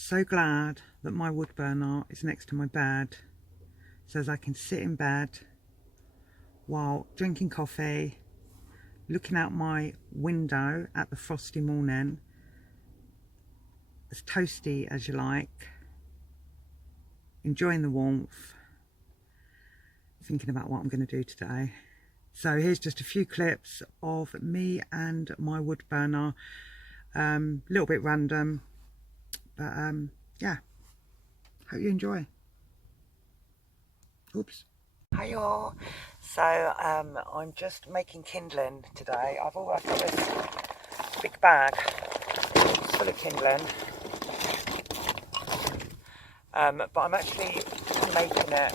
So glad that my wood burner is next to my bed, so as I can sit in bed while drinking coffee, looking out my window at the frosty morning, as toasty as you like, enjoying the warmth, thinking about what I'm going to do today. So here's just a few clips of me and my wood burner, a little bit random, but yeah, hope you enjoy. Oops. Hi all. So I'm just making kindling today. I've got this big bag full of kindling, but I'm actually making it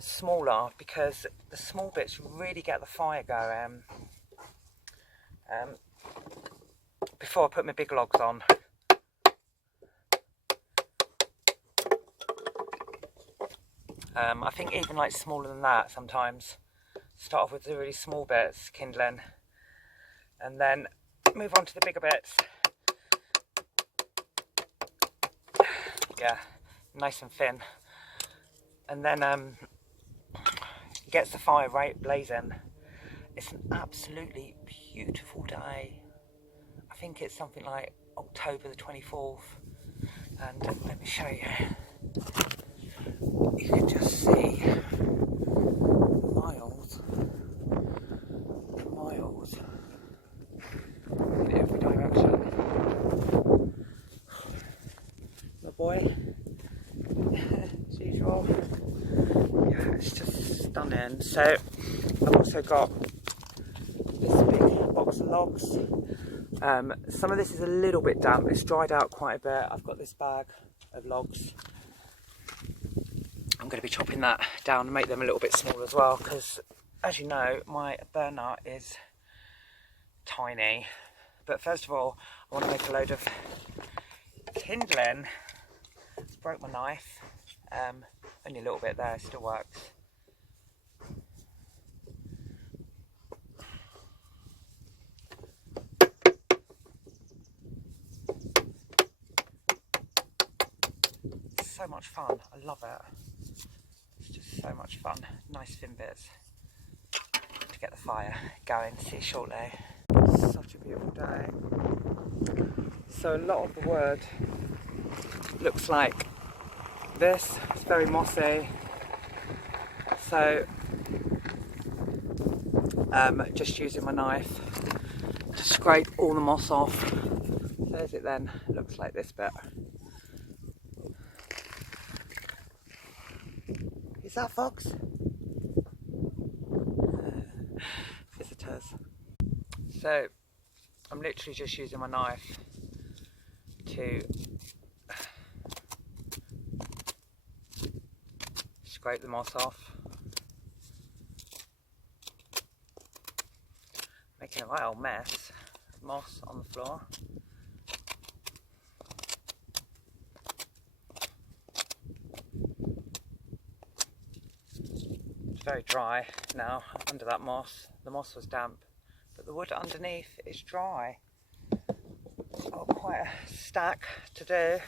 smaller because the small bits really get the fire going before I put my big logs on. I think even like smaller than that sometimes. Start off with the really small bits, kindling, and then move on to the bigger bits. Yeah, nice and thin. And then gets the fire right blazing. It's an absolutely beautiful day. I think it's something like October the 24th. And let me show you. You can just see miles in every direction. My boy, as usual. Yeah, it's just stunning. So I've also got this big box of logs. Some of this is a little bit damp. It's dried out quite a bit. I've got this bag of logs. I'm going to be chopping that down and make them a little bit smaller as well, because as you know, my burner is tiny. But first of all, I want to make a load of kindling. Just broke my knife. Only a little bit there, still works. So much fun, I love it. It's just so much fun. Nice thin bits to get the fire going. See you shortly. Such a beautiful day. So a lot of the wood looks like this. It's very mossy. So just using my knife to scrape all the moss off. There's it then. It looks like this bit. Is that fox? Visitors. So I'm literally just using my knife to scrape the moss off. Making a right old mess of moss on the floor. It's very dry now under that moss. The moss was damp, but the wood underneath is dry. Got quite a stack to do.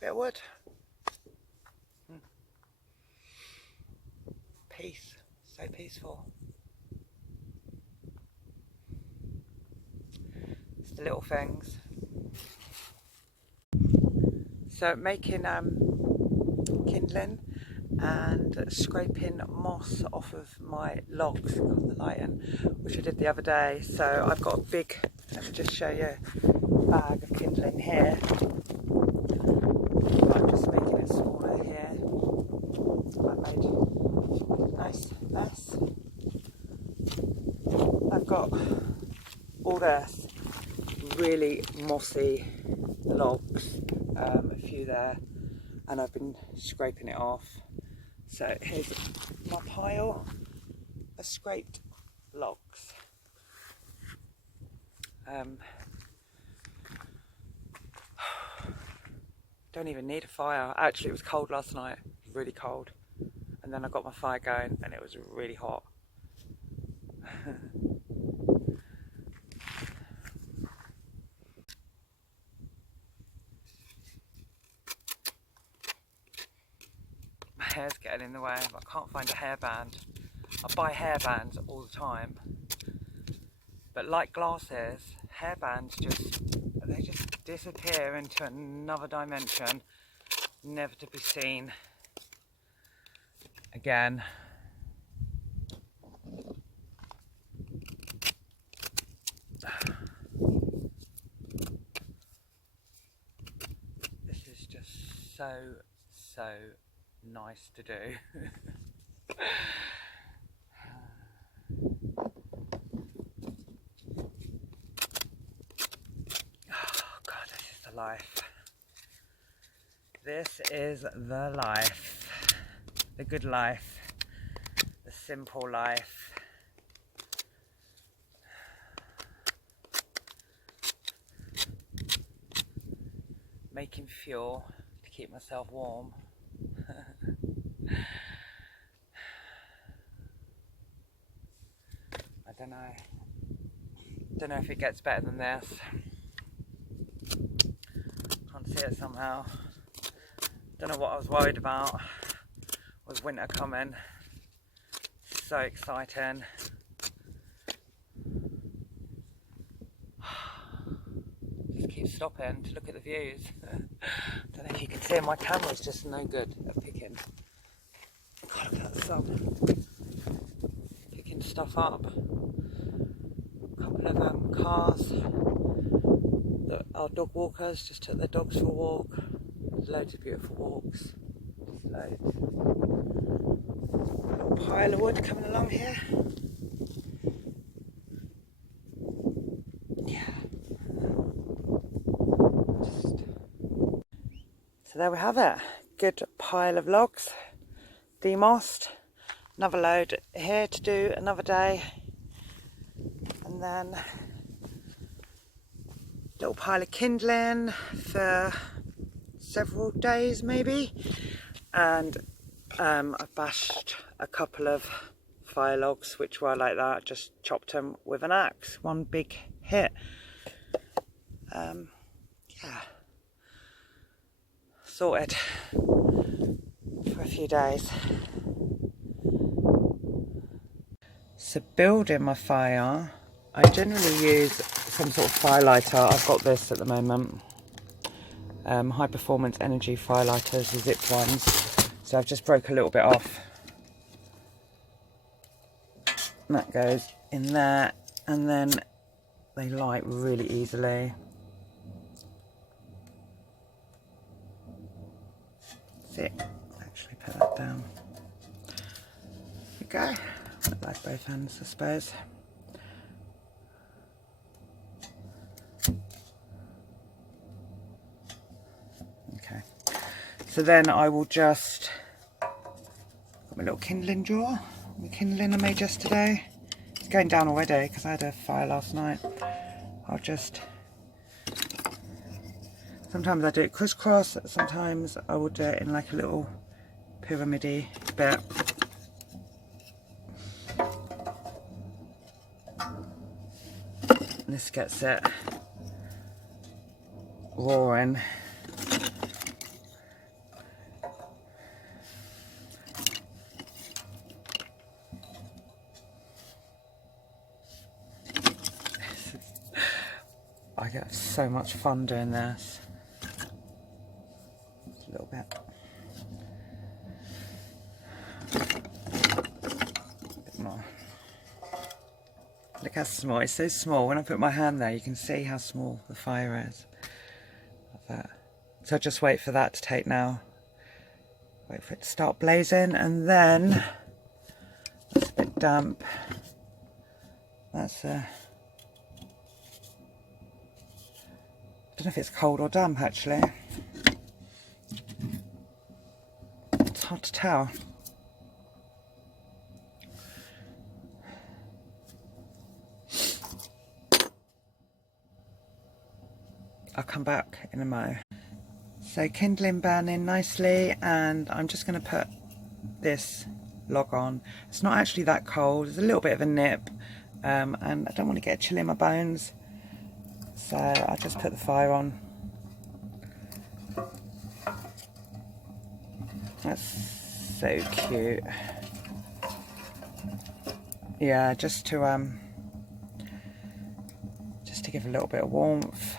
Bit of wood. Peace, so peaceful. It's the little things. So making kindling and scraping moss off of my logs of the lighting, which I did the other day. So I've got a big, let me just show you, bag of kindling here. I'm just making it smaller here. I made a nice mess. I've got all this really mossy logs, a few there, and I've been scraping it off. So here's my pile of scraped logs. Don't even need a fire. Actually, it was cold last night, really cold. And then I got my fire going and it was really hot. My hair's getting in the way, but I can't find a hairband. I buy hairbands all the time. But like glasses, hairbands they just disappear into another dimension, never to be seen again. This is just so nice to do. Life. This is the life, the good life, the simple life. Making fuel to keep myself warm. I don't know if it gets better than this. See it somehow. Don't know what I was worried about. Was winter coming? So exciting. Just keep stopping to look at the views. Don't know if you can see, my camera's just no good at picking. God, look at that sun. Picking stuff up. A couple of cars. Our dog walkers just took their dogs for a walk. Loads of beautiful walks. Loads. A little pile of wood coming along here. Yeah. So there we have it. Good pile of logs. Demossed. Another load here to do another day. And then little pile of kindling for several days maybe, and I've bashed a couple of fire logs which were like that, just chopped them with an axe, one big hit. Yeah, sorted for a few days. So building my fire, I generally use some sort of fire lighter. I've got this at the moment. High performance energy fire lighters, the zip ones. So I've just broke a little bit off. And that goes in there, and then they light really easily. That's it. Actually put that down. There we go. Like both ends, I suppose. Okay, so then I will just, got my little kindling drawer, my kindling I made yesterday. It's going down already because I had a fire last night. I'll just, sometimes I do it crisscross, sometimes I will do it in like a little pyramid-y bit. And this gets it roaring. I get so much fun doing this. Just a little bit. A bit more. Look how small, it's so small. When I put my hand there, you can see how small the fire is. Like that. So I'll just wait for that to take now. Wait for it to start blazing, and then it's a bit damp. That's I don't know if it's cold or damp actually. It's hard to tell. I'll come back in a mo. So kindling burning nicely, and I'm just going to put this log on. It's not actually that cold, there's a little bit of a nip, and I don't want to get a chill in my bones, so I'll just put the fire on. That's so cute. Yeah, just to give a little bit of warmth.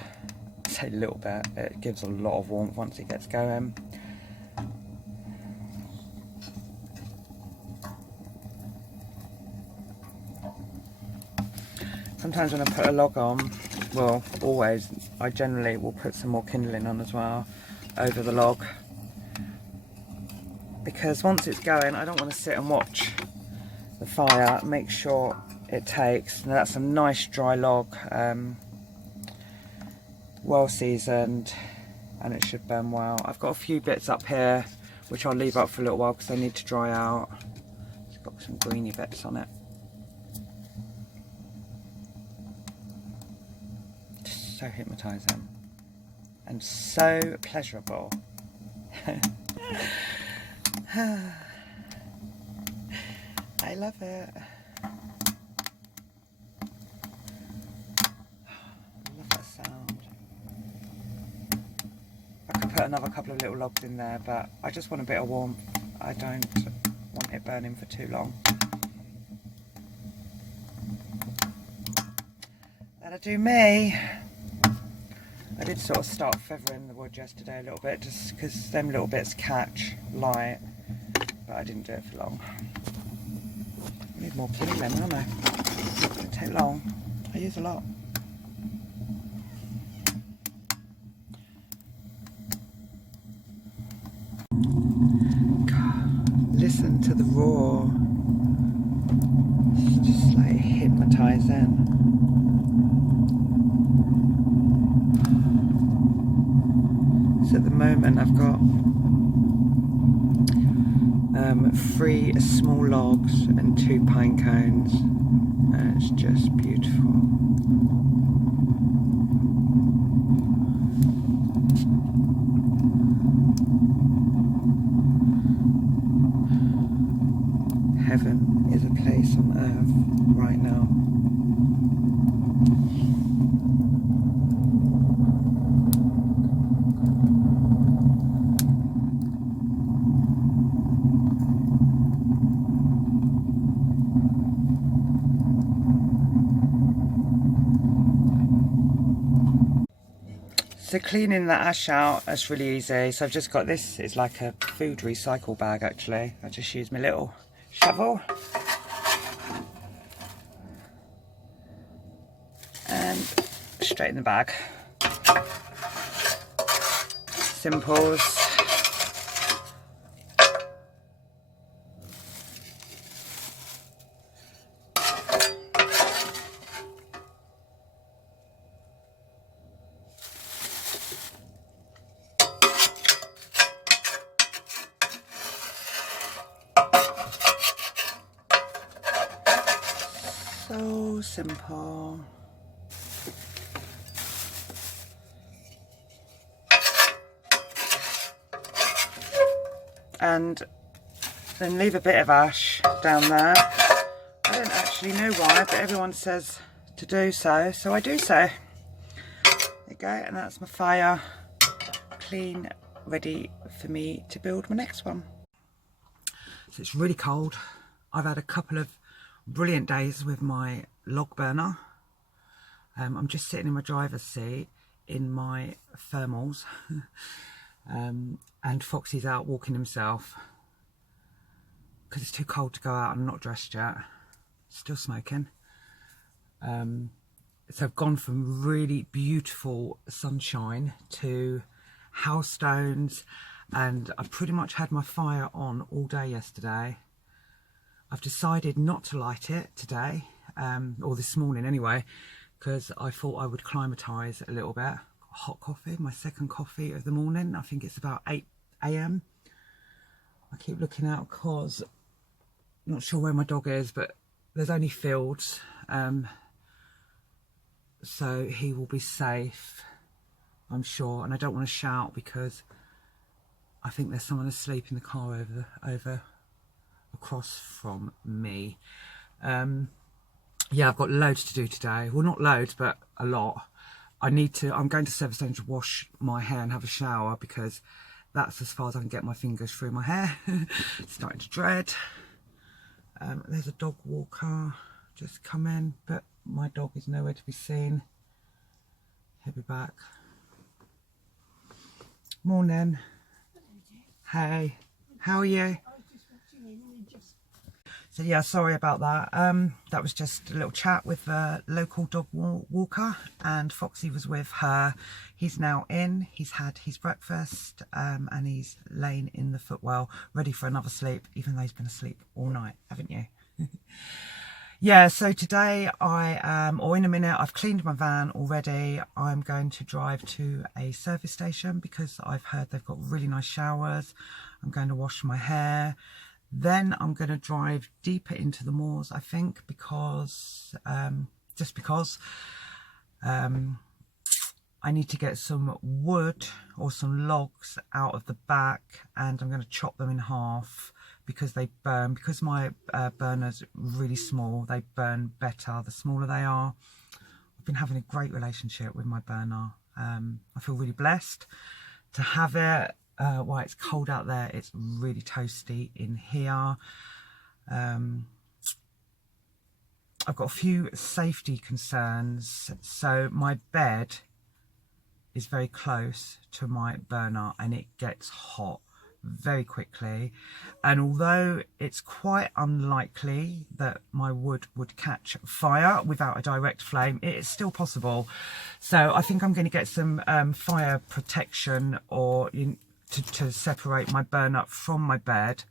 I say a little bit, it gives a lot of warmth once it gets going. Sometimes when I put a log on, well, always, I generally will put some more kindling on as well over the log, because once it's going, I don't want to sit and watch the fire. Make sure it takes. Now that's a nice dry log, well seasoned, and it should burn well. I've got a few bits up here which I'll leave up for a little while because they need to dry out. It's got some greeny bits on it. Just so hypnotising and so pleasurable. I love it. Love that sound. I could put another couple of little logs in there, but I just want a bit of warmth. I don't want it burning for too long. That'll do me. I did sort of start feathering the wood yesterday a little bit, just because them little bits catch light, but I didn't do it for long. I need more kindling, don't I? It doesn't take long. I use a lot. God, listen to the roar. It's just like hypnotising. So at the moment I've got 3 small logs and 2 pine cones, and it's just beautiful. Heaven is a place on earth right now. So cleaning the ash out, that's really easy. So I've just got this, it's like a food recycle bag actually. I just use my little shovel and straight in the bag. Simples. So simple. And then leave a bit of ash down there. I don't actually know why, but everyone says to do so, so I do so. There you go, and that's my fire clean, ready for me to build my next one. So it's really cold. I've had a couple of brilliant days with my log burner. I'm just sitting in my driver's seat in my thermals and Foxy's out walking himself because it's too cold to go out. I'm not dressed yet, still smoking. So I've gone from really beautiful sunshine to hailstones, and I pretty much had my fire on all day yesterday. I've decided not to light it today, or this morning anyway, because I thought I would climatise a little bit. Hot coffee, my second coffee of the morning. I think it's about 8 AM. I keep looking out because I'm not sure where my dog is, but there's only fields, so he will be safe, I'm sure. And I don't want to shout because I think there's someone asleep in the car over across from me. Yeah, I've got loads to do today. Well, not loads, but a lot. I'm going to service station to wash my hair and have a shower, because that's as far as I can get my fingers through my hair. Starting to dread. There's a dog walker just come in, but my dog is nowhere to be seen. He'll be back. Morning. Hey, how are you? So yeah, sorry about that. That was just a little chat with a local dog walker, and Foxy was with her. He's now in, he's had his breakfast, and he's laying in the footwell ready for another sleep, even though he's been asleep all night, haven't you? Yeah, so today or in a minute, I've cleaned my van already. I'm going to drive to a service station because I've heard they've got really nice showers. I'm going to wash my hair. Then I'm going to drive deeper into the moors, I think, because just because I need to get some wood or some logs out of the back, and I'm going to chop them in half because they burn. Because my burner's really small, they burn better the smaller they are. I've been having a great relationship with my burner. I feel really blessed to have it. While it's cold out there, it's really toasty in here. I've got a few safety concerns. So my bed is very close to my burner and it gets hot very quickly, and although it's quite unlikely that my wood would catch fire without a direct flame, it is still possible. So I think I'm going to get some fire protection or to separate my burner from my bed.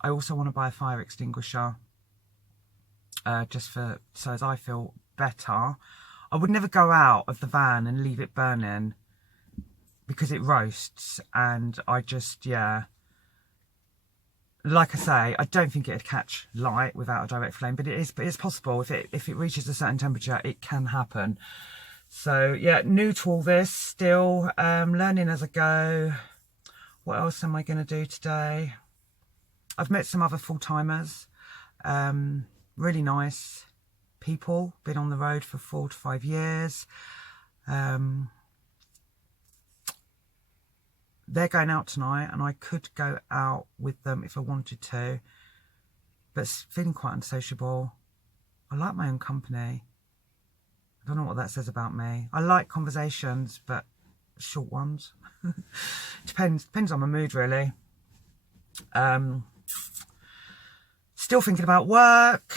I also want to buy a fire extinguisher, just so as I feel better. I would never go out of the van and leave it burning because it roasts, and I just, yeah, like I say, I don't think it'd catch light without a direct flame, but it's possible. If it reaches a certain temperature, it can happen. So yeah, new to all this still, learning as I go. What else am I going to do today? I've met some other full-timers, really nice people, been on the road for 4 to 5 years. They're going out tonight, and I could go out with them if I wanted to, but feeling quite unsociable. I like my own company. I don't know what that says about me. I like conversations, but short ones. Depends on my mood, really. Still thinking about work.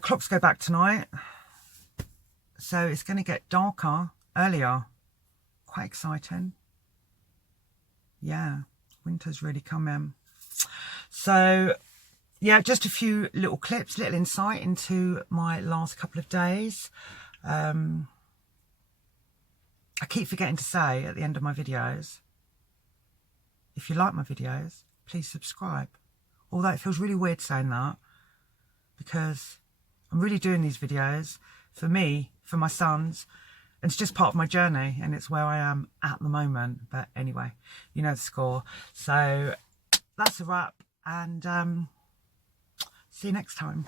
Clocks go back tonight, so it's going to get darker earlier. Quite exciting. Yeah, winter's really coming. So yeah, just a few little clips, little insight into my last couple of days. I keep forgetting to say at the end of my videos, if you like my videos, please subscribe. Although it feels really weird saying that, because I'm really doing these videos for me, for my sons, and it's just part of my journey, and it's where I am at the moment. But anyway, you know the score. So that's a wrap, and see you next time.